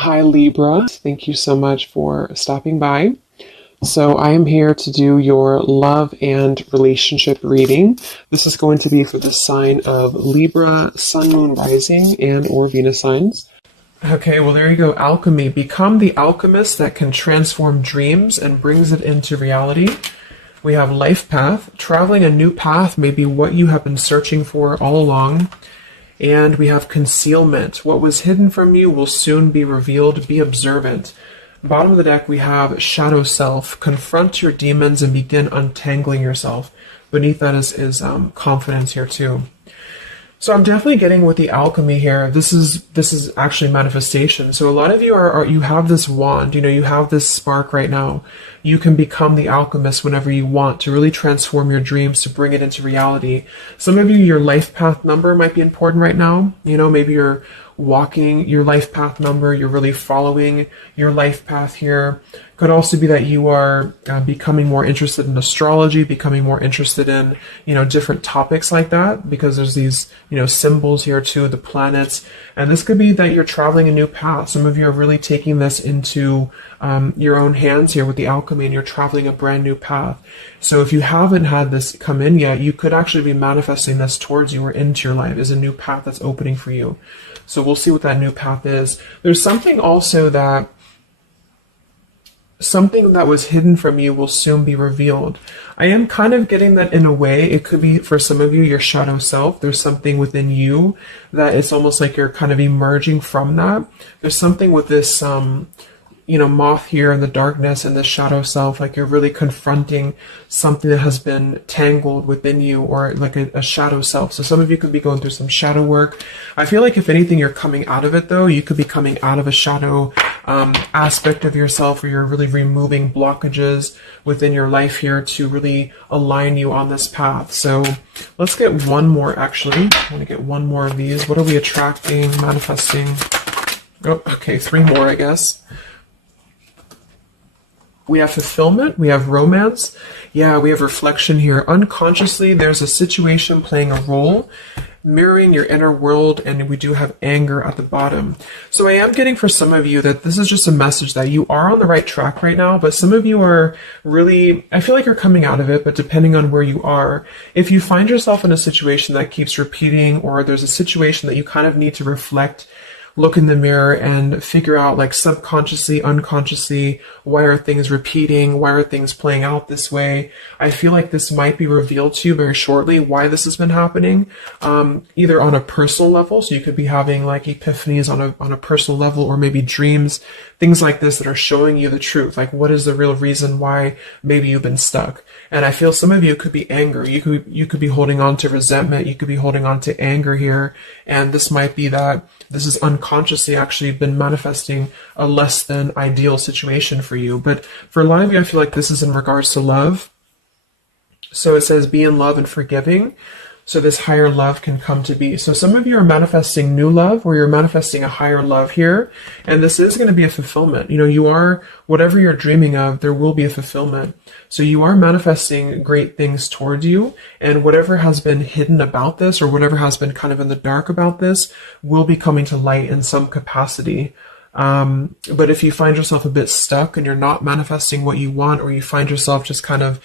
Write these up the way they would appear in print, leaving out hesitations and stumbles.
Hi Libra, thank you so much for stopping by. So I am here to do your love and relationship reading. This is going to be for the sign of Libra, Sun, Moon, Rising, and or Venus signs. Okay, well there you go, alchemy. Become the alchemist that can transform dreams and brings it into reality. We have life path. Traveling a new path may be what you have been searching for all along. And we have concealment. What was hidden from you will soon be revealed. Be observant. Bottom of the deck, we have shadow self. Confront your demons and begin untangling yourself. Beneath that is confidence here too. So I'm definitely getting with the alchemy here. This is actually manifestation. So a lot of you you have this wand, you have this spark right now. You can become the alchemist whenever you want to really transform your dreams, to bring it into reality. Some of you, your life path number might be important right now. Maybe you're walking your life path number, you're really following your life path here. Could also be that you are becoming more interested in astrology, becoming more interested in, different topics like that, because there's these, symbols here too, the planets. And this could be that you're traveling a new path. Some of you are really taking this into your own hands here with the alchemy, and you're traveling a brand new path. So if you haven't had this come in yet, you could actually be manifesting this towards you or into your life as a new path that's opening for you. So we'll see what that new path is. There's something also that something that was hidden from you will soon be revealed. I am kind of getting that in a way. It could be for some of you, your shadow self. There's something within you that it's almost like you're kind of emerging from that. There's something with this, moth here in the darkness and the shadow self, like you're really confronting something that has been tangled within you, or like a shadow self. So some of you could be going through some shadow work. I feel like if anything, you're coming out of it though. You could be coming out of a shadow aspect of yourself, where you're really removing blockages within your life here to really align you on this path. So let's get one more actually. I want to get one more of these. What are we attracting, manifesting? Oh, okay, 3 more, I guess. We have fulfillment, we have romance, we have reflection here. Unconsciously, there's a situation playing a role, mirroring your inner world, and we do have anger at the bottom. So I am getting for some of you that this is just a message that you are on the right track right now, but some of you are really, I feel like you're coming out of it, but depending on where you are, if you find yourself in a situation that keeps repeating, or there's a situation that you kind of need to reflect, look in the mirror and figure out, like, subconsciously, unconsciously, why are things repeating? Why are things playing out this way? I feel like this might be revealed to you very shortly, why this has been happening, either on a personal level. So you could be having like epiphanies on a personal level, or maybe dreams, things like this that are showing you the truth. Like, what is the real reason why maybe you've been stuck? And I feel some of you could be anger. You could be holding on to resentment. You could be holding on to anger here. And this might be that this is unconsciously actually been manifesting a less than ideal situation for you. But for a lot of you, I feel like this is in regards to love. So it says, be in love and forgiving, so this higher love can come to be. So some of you are manifesting new love, or you're manifesting a higher love here. And this is going to be a fulfillment. You are, whatever you're dreaming of, there will be a fulfillment. So you are manifesting great things towards you. And whatever has been hidden about this, or whatever has been kind of in the dark about this, will be coming to light in some capacity. But if you find yourself a bit stuck and you're not manifesting what you want, or you find yourself just kind of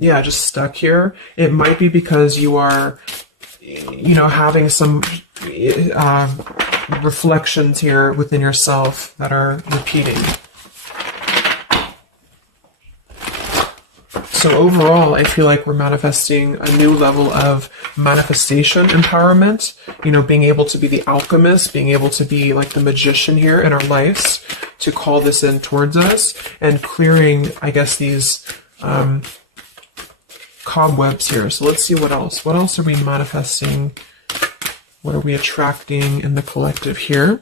just stuck here, it might be because you are, having some reflections here within yourself that are repeating. So overall, I feel like we're manifesting a new level of manifestation empowerment, being able to be the alchemist, being able to be like the magician here in our lives, to call this in towards us, and clearing, I guess, these cobwebs here. So let's see what else. What else are we manifesting? What are we attracting in the collective here?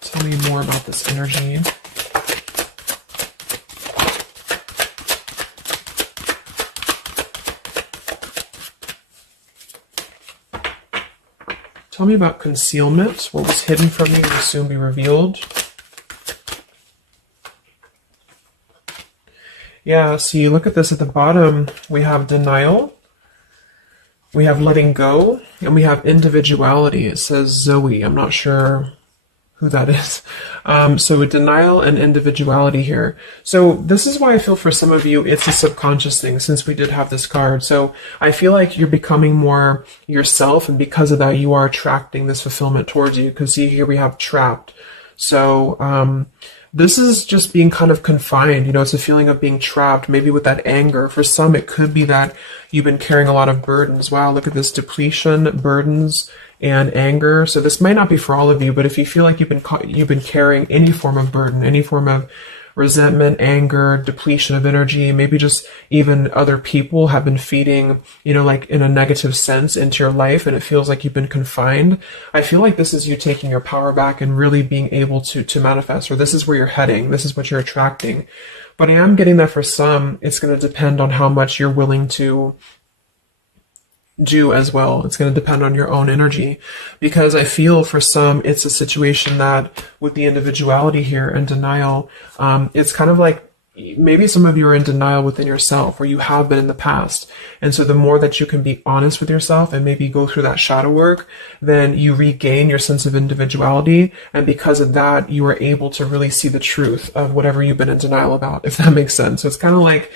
Tell me more about this energy. Tell me about concealment. What was hidden from you will soon be revealed. Yeah, so you look at this at the bottom, we have denial. We have letting go, and we have individuality. It says Zoe. I'm not sure who that is. So denial and individuality here. So this is why I feel for some of you, it's a subconscious thing, since we did have this card. So I feel like you're becoming more yourself, and because of that, you are attracting this fulfillment towards you. Because see, here we have trapped. So this is just being kind of confined. You know, it's a feeling of being trapped, maybe with that anger. For some, it could be that you've been carrying a lot of burdens. Wow, look at this depletion, burdens, and anger. So this might not be for all of you, but if you feel like you've been carrying any form of burden, any form of resentment, anger, depletion of energy, maybe just even other people have been feeding, you know, like in a negative sense into your life, and it feels like you've been confined. I feel like this is you taking your power back and really being able to manifest, or this is where you're heading. This is what you're attracting. But I am getting that for some, it's going to depend on how much you're willing to do as well. It's going to depend on your own energy, because I feel for some it's a situation that with the individuality here and denial, it's kind of like maybe some of you are in denial within yourself, or you have been in the past. And so the more that you can be honest with yourself and maybe go through that shadow work, then you regain your sense of individuality. And because of that, you are able to really see the truth of whatever you've been in denial about, if that makes sense. So it's kind of like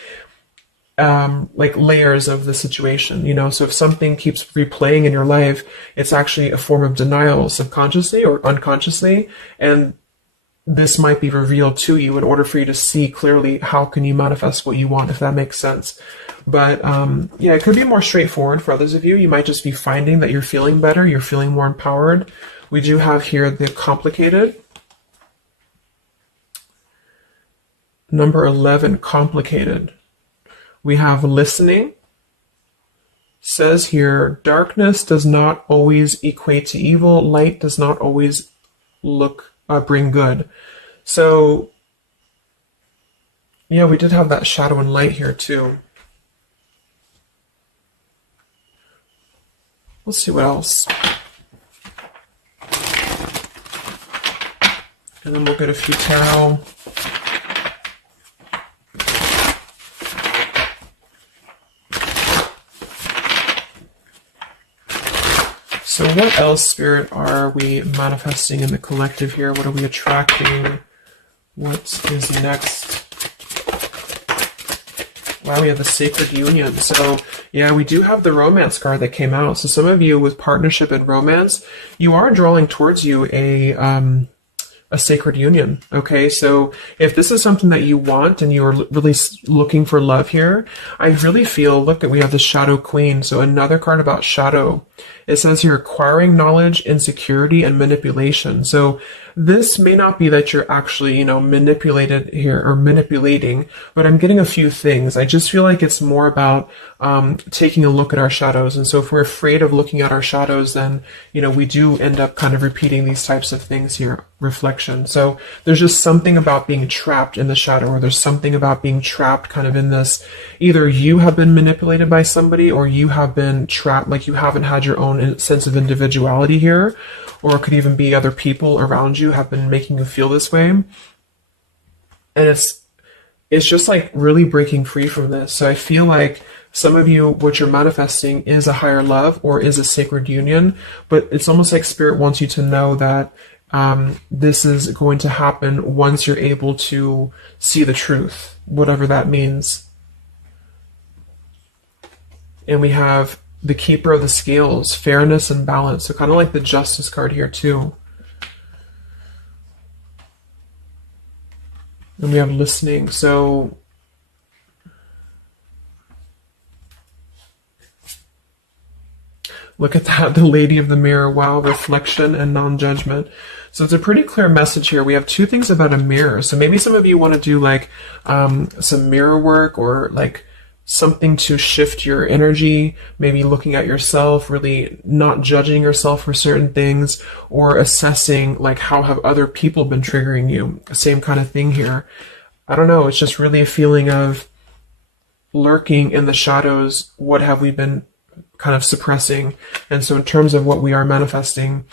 layers of the situation, you know. So if something keeps replaying in your life, it's actually a form of denial, subconsciously or unconsciously, and this might be revealed to you in order for you to see clearly how can you manifest what you want, if that makes sense. But yeah, it could be more straightforward for others of you. You might just be finding that you're feeling better, you're feeling more empowered. We do have here the complicated. Number 11, complicated. We have listening. Says here, darkness does not always equate to evil. Light does not always bring good. So, yeah, we did have that shadow and light here too. Let's see what else. And then we'll get a few tarot. So what else, Spirit, are we manifesting in the collective here? What are we attracting? What is next? Wow, we have the Sacred Union. So yeah, we do have the romance card that came out. So some of you with partnership and romance, you are drawing towards you a sacred union. Okay, so if this is something that you want and you're really looking for love here, I really feel, look, that we have the Shadow Queen. So another card about shadow. It says you're acquiring knowledge, insecurity, and manipulation. So this may not be that you're actually, you know, manipulated here or manipulating, but I'm getting a few things. I just feel like it's more about taking a look at our shadows. And so if we're afraid of looking at our shadows, then, you know, we do end up kind of repeating these types of things here, reflection. So there's just something about being trapped in the shadow, or there's something about being trapped kind of in this, either you have been manipulated by somebody, or you have been trapped, like you haven't had your own sense of individuality here, or it could even be other people around you have been making you feel this way. And it's just like really breaking free from this. So I feel like some of you, what you're manifesting is a higher love or is a sacred union, but it's almost like Spirit wants you to know that this is going to happen once you're able to see the truth, whatever that means. And we have the Keeper of the Scales, fairness and balance. So kind of like the Justice card here too. And we have listening. So look at that, the Lady of the Mirror. Wow, reflection and non-judgment. So it's a pretty clear message here. We have two things about a mirror. So maybe some of you want to do like some mirror work, or like something to shift your energy, maybe looking at yourself, really not judging yourself for certain things, or assessing like how have other people been triggering you. Same kind of thing here. I don't know, it's just really a feeling of lurking in the shadows. What have we been kind of suppressing? And so in terms of what we are manifesting,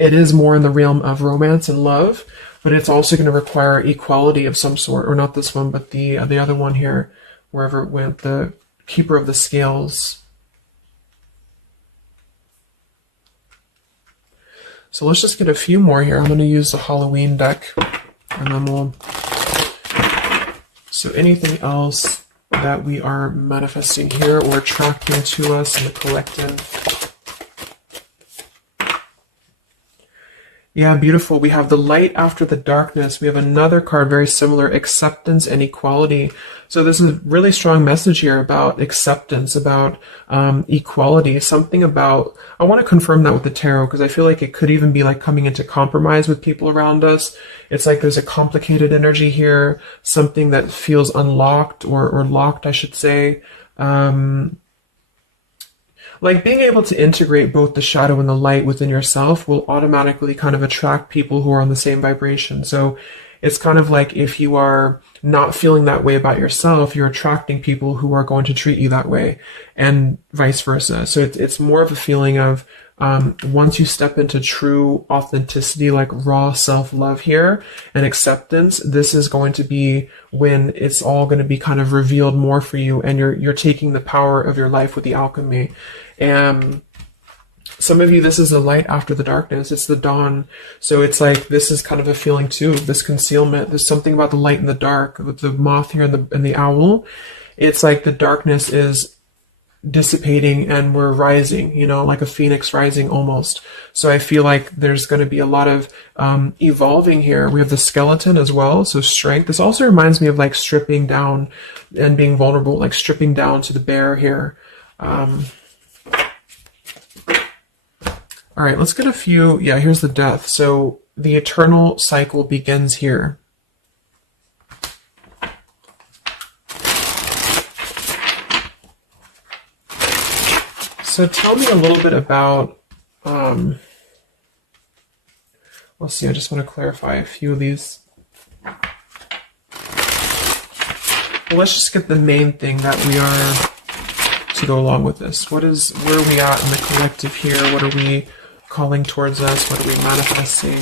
it is more in the realm of romance and love, but it's also going to require equality of some sort, or not this one, but the other one here, wherever it went, the Keeper of the Scales. So let's just get a few more here. I'm going to use the Halloween deck, and then we'll... So anything else that we are manifesting here or attracting to us in the collective? Yeah, beautiful. We have the light after the darkness. We have another card very similar, acceptance and equality. So this is a really strong message here about acceptance, about equality, something about, I want to confirm that with the tarot because I feel like it could even be like coming into compromise with people around us. It's like there's a complicated energy here, something that feels unlocked or locked, I should say. Like being able to integrate both the shadow and the light within yourself will automatically kind of attract people who are on the same vibration. So it's kind of like if you are not feeling that way about yourself, you're attracting people who are going to treat you that way, and vice versa. So it's more of a feeling of once you step into true authenticity, like raw self-love here and acceptance, this is going to be when it's all going to be kind of revealed more for you, and you're taking the power of your life with the alchemy. And some of you, this is the light after the darkness. It's the dawn. So it's like, this is kind of a feeling too, this concealment. There's something about the light and the dark, with the moth here and the owl. It's like the darkness is dissipating and we're rising, you know, like a phoenix rising almost. So I feel like there's going to be a lot of evolving here. We have the skeleton as well, so strength. This also reminds me of like stripping down and being vulnerable, like stripping down to the bare here. All right, let's get a few. Yeah, here's the death. So the eternal cycle begins here. So tell me a little bit about, let's see, I just want to clarify a few of these. Well, let's just get the main thing that we are to go along with this. Where are we at in the collective here? What are we calling towards us? What are we manifesting?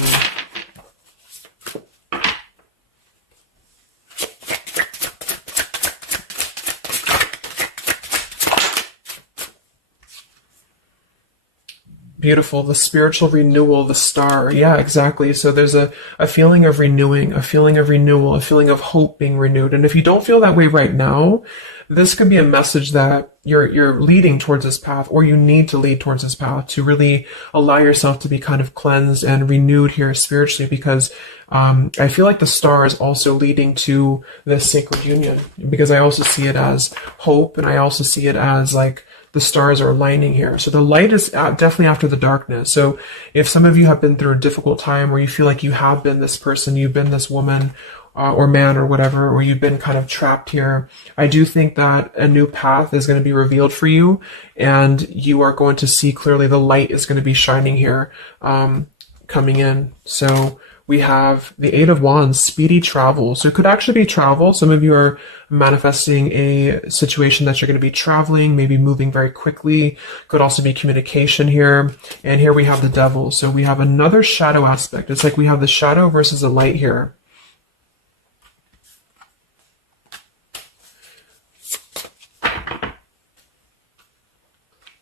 Beautiful. The spiritual renewal, the star. Yeah, exactly. So there's a feeling of renewing, a feeling of renewal, a feeling of hope being renewed. And if you don't feel that way right now, this could be a message that you're leading towards this path, or you need to lead towards this path to really allow yourself to be kind of cleansed and renewed here spiritually, because I feel like the star is also leading to this sacred union, because I also see it as hope, and I also see it as like the stars are aligning here. So the light is definitely after the darkness. So if some of you have been through a difficult time where you feel like you have been this person, you've been this woman or man or whatever, or you've been kind of trapped here, I do think that a new path is going to be revealed for you, and you are going to see clearly the light is going to be shining here, coming in. So we have the Eight of Wands, speedy travel. So it could actually be travel. Some of you are manifesting a situation that you're going to be traveling, maybe moving very quickly. Could also be communication here. And here we have the Devil. So we have another shadow aspect. It's like we have the shadow versus the light here.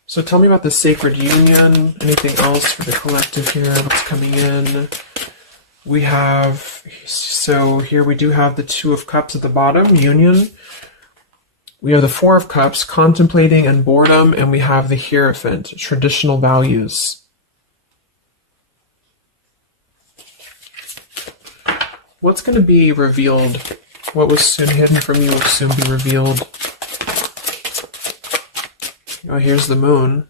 So tell me about the sacred union. Anything else for the collective here? What's coming in? We have, so here we do have the Two of Cups at the bottom, union. We have the Four of Cups, contemplating and boredom, and we have the Hierophant, traditional values. What's going to be revealed? What was soon hidden from you will soon be revealed. Oh, here's the Moon.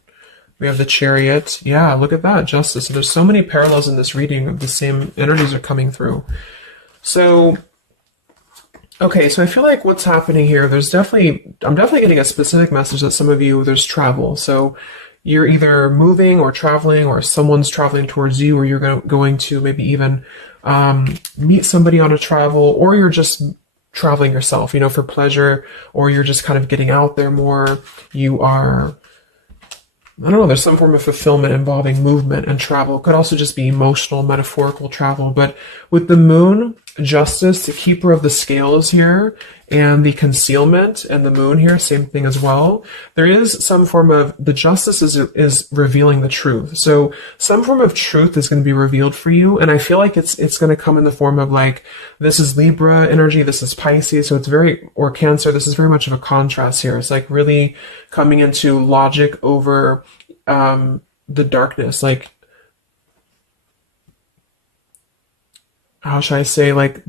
We have the Chariot. Yeah, look at that, Justice. So there's so many parallels in this reading of the same energies are coming through. So, okay, so I feel like what's happening here, I'm definitely getting a specific message that some of you, there's travel. So you're either moving or traveling, or someone's traveling towards you, or you're going to maybe even meet somebody on a travel, or you're just traveling yourself, you know, for pleasure, or you're just kind of getting out there more. You are, I don't know, there's some form of fulfillment involving movement and travel. It could also just be emotional, metaphorical travel. But with the Moon, Justice, the keeper of the scales here, and the concealment, and the moon here, same thing as well. There is some form of, the justice is revealing the truth. So some form of truth is going to be revealed for you, and I feel like it's going to come in the form of like, this is Libra energy, this is Pisces, so it's very, or Cancer, this is very much of a contrast here. It's like really coming into logic over the darkness, like, how should I say, like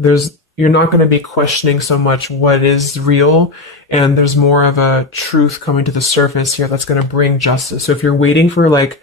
you're not going to be questioning so much what is real, and there's more of a truth coming to the surface here that's going to bring justice. So if you're waiting for, like,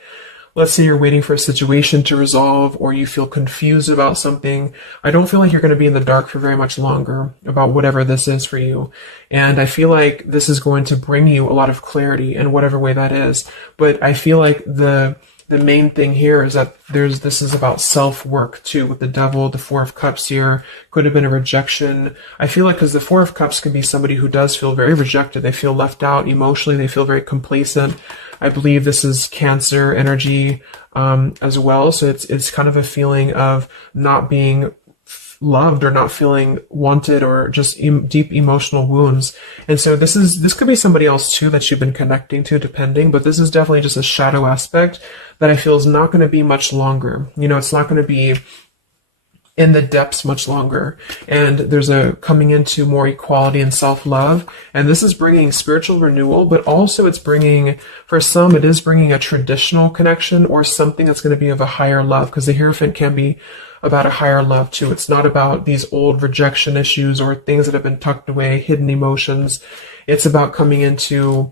let's say you're waiting for a situation to resolve, or you feel confused about something, I don't feel like you're going to be in the dark for very much longer about whatever this is for you. And I feel like this is going to bring you a lot of clarity in whatever way that is. But I feel like the main thing here is that this is about self-work too, with the Devil, the Four of Cups here. Could have been a rejection. I feel like, because the Four of Cups can be somebody who does feel very rejected. They feel left out emotionally. They feel very complacent. I believe this is Cancer energy as well. So it's kind of a feeling of not being loved, or not feeling wanted, or just deep emotional wounds. And so this could be somebody else too that you've been connecting to, depending, but this is definitely just a shadow aspect that I feel is not going to be much longer. You know, it's not going to be in the depths much longer. And there's a coming into more equality and self-love. And this is bringing spiritual renewal, but also it's bringing, for some, it is bringing a traditional connection, or something that's going to be of a higher love, because the Hierophant can be about a higher love too. It's not about these old rejection issues or things that have been tucked away, hidden emotions. It's about coming into,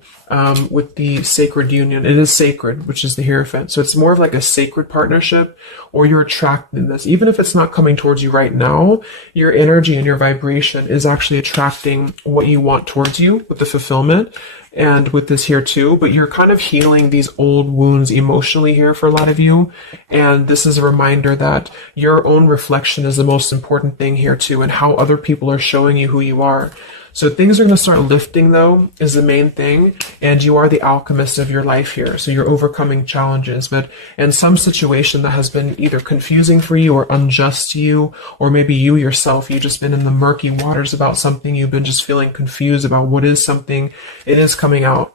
with the sacred union. It is sacred, which is the Hierophant. So it's more of like a sacred partnership, or you're attracting this. Even if it's not coming towards you right now, your energy and your vibration is actually attracting what you want towards you with the fulfillment. And with this here too, but you're kind of healing these old wounds emotionally here for a lot of you. And this is a reminder that your own reflection is the most important thing here too, and how other people are showing you who you are. So things are going to start lifting, though, is the main thing. And you are the alchemist of your life here. So you're overcoming challenges. But in some situation that has been either confusing for you or unjust to you, or maybe you yourself, you've just been in the murky waters about something. You've been just feeling confused about what is something. It is coming out.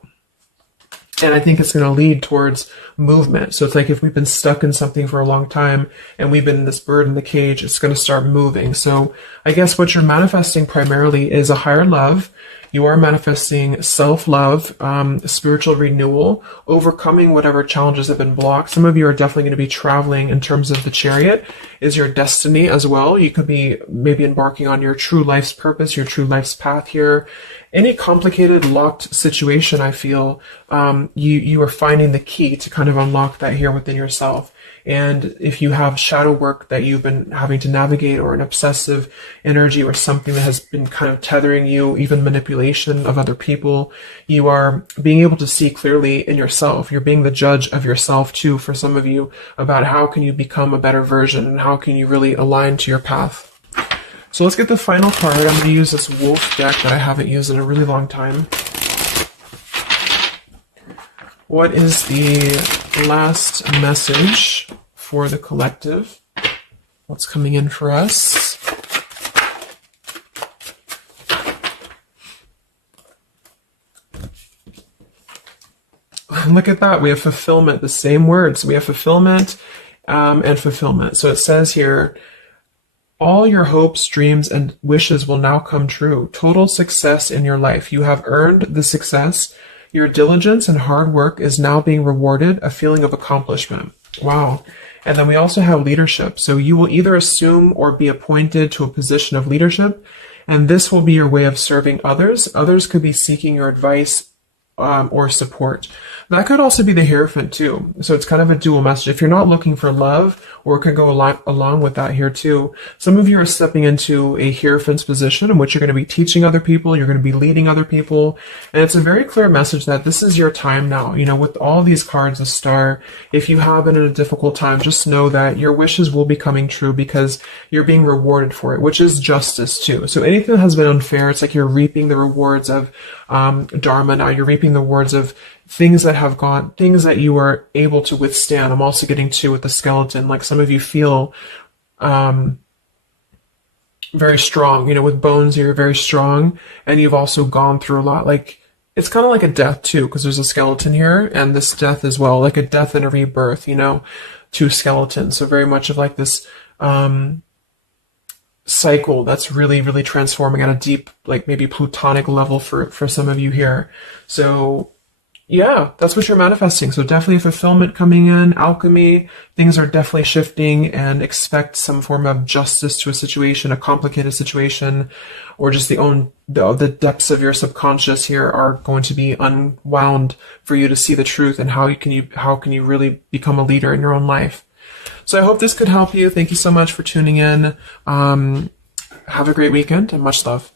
And I think it's going to lead towards movement. So it's like if we've been stuck in something for a long time and we've been this bird in the cage, it's going to start moving. So I guess what you're manifesting primarily is a higher love. You are manifesting self-love, spiritual renewal, overcoming whatever challenges have been blocked. Some of you are definitely going to be traveling in terms of the Chariot is your destiny as well. You could be maybe embarking on your true life's purpose, your true life's path here. Any complicated, locked situation, I feel, you are finding the key to kind of unlock that here within yourself. And if you have shadow work that you've been having to navigate, or an obsessive energy, or something that has been kind of tethering you, even manipulation of other people, you are being able to see clearly in yourself. You're being the judge of yourself too, for some of you, about how can you become a better version, and how can you really align to your path. So let's get the final card. I'm going to use this wolf deck that I haven't used in a really long time. What is the last message for the collective? What's coming in for us? Look at that. We have fulfillment, the same words. We have fulfillment and fulfillment. So it says here, all your hopes, dreams, and wishes will now come true. Total success in your life. You have earned the success. Your diligence and hard work is now being rewarded, a feeling of accomplishment. Wow. And then we also have leadership. So you will either assume or be appointed to a position of leadership, and this will be your way of serving others. Others could be seeking your advice or support. That could also be the Hierophant too. So it's kind of a dual message. If you're not looking for love, or it could go along with that here too. Some of you are stepping into a Hierophant's position in which you're going to be teaching other people, you're going to be leading other people. And it's a very clear message that this is your time now. You know, with all these cards, the Star, if you have been in a difficult time, just know that your wishes will be coming true because you're being rewarded for it, which is justice too. So anything that has been unfair, it's like you're reaping the rewards of Dharma now. You're reaping the rewards of things that have gone, things that you are able to withstand. I'm also getting to with the skeleton, like some of you feel very strong, you know, with bones, you're very strong, and you've also gone through a lot. Like, it's kind of like a death too, because there's a skeleton here, and this death as well, like a death and a rebirth, you know, two skeletons. So very much of like this cycle that's really, really transforming at a deep, like maybe plutonic level for some of you here. So yeah, that's what you're manifesting. So definitely fulfillment coming in, alchemy, things are definitely shifting, and expect some form of justice to a situation, a complicated situation, or just the depths of your subconscious here are going to be unwound for you to see the truth, and how can you really become a leader in your own life. So I hope this could help you. Thank you so much for tuning in. Have a great weekend and much love.